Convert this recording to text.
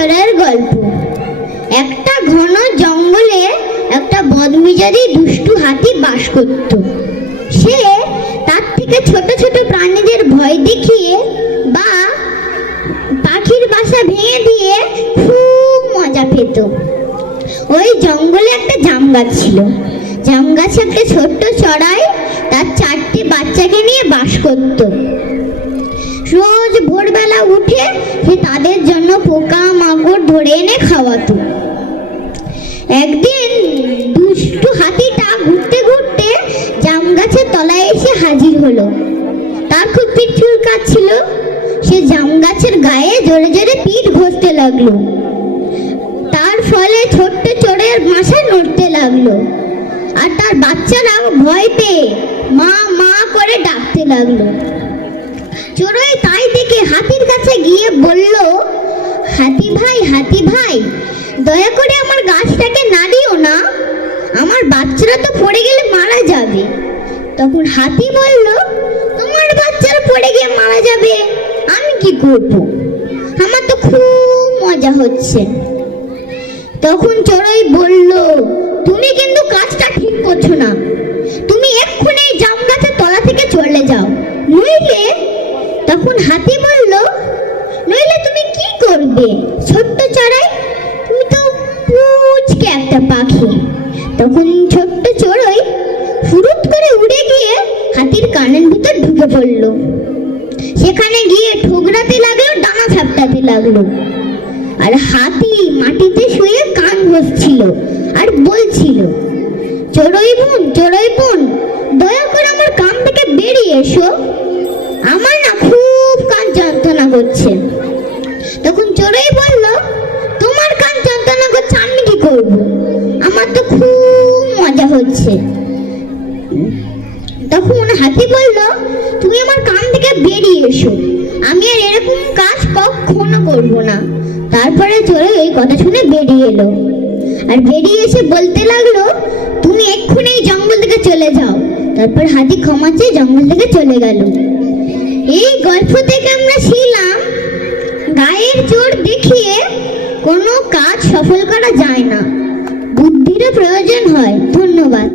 চোরের গল্প। একটা ঘন জঙ্গলে একটা বদমিজাজি দুষ্টু হাতি বাস করত। সে তার থেকে ছোট ছোট প্রাণীদের ভয় দেখিয়ে বা পাখির বাসা ভেঙে দিয়ে খুব মজা পেত। ওই জঙ্গলে একটা জাম গাছ ছিল। জাম গাছে একটা ছোট্ট চড়াই তার চারটি বাচ্চাকে নিয়ে বাস করত। একদিন দুষ্টু হাতিটা ঘুরতে ঘুরতে জাম গাছের তলায় এসে হাজির হলো। তার খুব পিঠ চুলকাচ্ছিল সে জাম গাছের গায়ে জোরে জোরে পিঠ ঘষতে লাগল। তার ফলে ছোট্ট চোরের মাসা নড়তে লাগল। আর তার বাচ্চারাও ভয় পেয়ে মা মা করে ডাকতে লাগল। চোরই তাই দেখে হাতির কাছে গিয়ে বলল, হাতি ভাই হাতি ভাই দয়া করে আমার গাছটাকে নাড়িও না। আমার বাচ্চারা তো পড়ে গেলে মারা যাবে। তখন হাতি বলল, তোমার বাচ্চারা পড়ে গিয়ে মারা যাবে, আমি কি করব? আমার তো খুব মজা হচ্ছে। তখন চড়াই বলল, তুমি কিন্তু কাজটা ঠিক করছ না। তুমি এক্ষুনি জাম গাছের তলা থেকে চলে যাও। নইলে তখন হাতি বলল, নইলে তুমি কি করবে ছোট্ট চড়াই? একটা পাখি। তখন ছোট্ট চড়াই ফুরুত করে উড়ে গিয়ে হাতির কানের ভিতর ঢুকে পড়ল। সেখানে গিয়ে ঠোকরাতে লাগল, ডানা ঝাপটাতে লাগল। আর হাতি মাটিতে শুয়ে কান ঘষছিল আর বলছিল, চড়ই বোন চড়ই বোন, দয়া করে আমার কান থেকে বেরিয়ে এসো। আমার না খুব কান যন্ত্রণা করছে। তখন চড়ই হচ্ছে। তখন হাতি বলল, তুমি আমার কান থেকে বেরিয়ে এসো। আমি আর এরকম কাজ কখনো করব না। তারপরে চড়ে এই কথা শুনে বেরিয়ে এলো। আর বেরিয়ে এসে বলতে লাগল, তুমি এক্ষুনি এই জঙ্গল থেকে চলে যাও। তারপর হাতি ক্ষমা চেয়ে জঙ্গল থেকে চলে গেল। এই গল্প থেকে আমরা শিখলাম গায়ের জোর দেখিয়ে কোনো কাজ সফল করা যায় না। প্রয়োজন হয়। ধন্যবাদ।